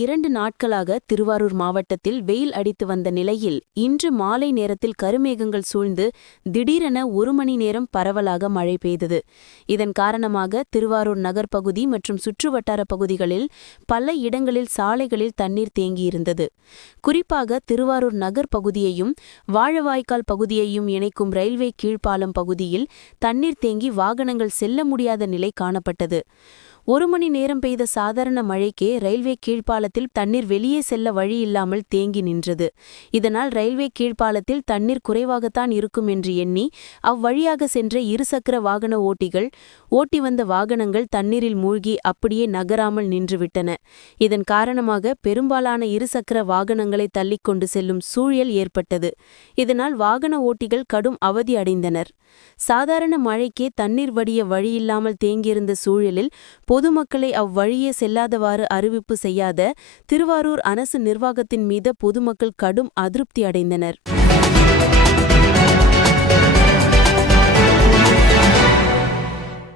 2 நாட்களாக திருவாரூர் மாவட்டத்தில் வெயில் அடித்து வந்த நிலையில் இன்று மாலை நேரத்தில் கருமேகங்கள் சூழ்ந்து திடீரென 1 மணி நேரம் பரவலாக மழை பெய்தது. இதன் காரணமாக திருவாரூர் நகர் பகுதி மற்றும் சுற்றுவட்டார பகுதிகளில் பல இடங்களில் சாலைகளில் தண்ணீர் தேங்கியிருந்தது. குறிப்பாக திருவாரூர் நகர் பகுதியையும் வாழவாய்க்கால் பகுதியையும் இணைக்கும் ரயில்வே கீழ்ப்பாலம் பகுதியில் தண்ணீர் தேங்கி வாகனங்கள் செல்ல முடியாத நிலை காணப்பட்டது. 1 மணி நேரம் பெய்த சாதாரண மழைக்கே ரயில்வே கீழ்ப்பாலத்தில் தண்ணீர் வெளியே செல்ல வழி இல்லாமல் தேங்கி நின்றது. இதனால் ரயில்வே கீழ்ப்பாலத்தில் தண்ணீர் குறைவாகத்தான் இருக்கும் என்று எண்ணி அவ்வழியாக சென்ற இருசக்கர வாகன ஓட்டிகள் ஓட்டி வந்த வாகனங்கள் தண்ணீரில் மூழ்கி அப்படியே நகராமல் நின்றுவிட்டன. இதன் காரணமாக பெரும்பாலான இருசக்கர வாகனங்களை தள்ளிக்கொண்டு செல்லும் சூழல் ஏற்பட்டது. இதனால் வாகன ஓட்டிகள் கடும் அவதி அடைந்தனர். சாதாரண மழைக்கே தண்ணீர் வடிய வழியில்லாமல் தேங்கியிருந்த சூழலில் பொதுமக்களை அவ்வழியே செல்லாதவாறு அறிவிப்பு செய்யாத திருவாரூர் அரசு நிர்வாகத்தின் மீது பொதுமக்கள் கடும் அதிருப்தி அடைந்தனர்.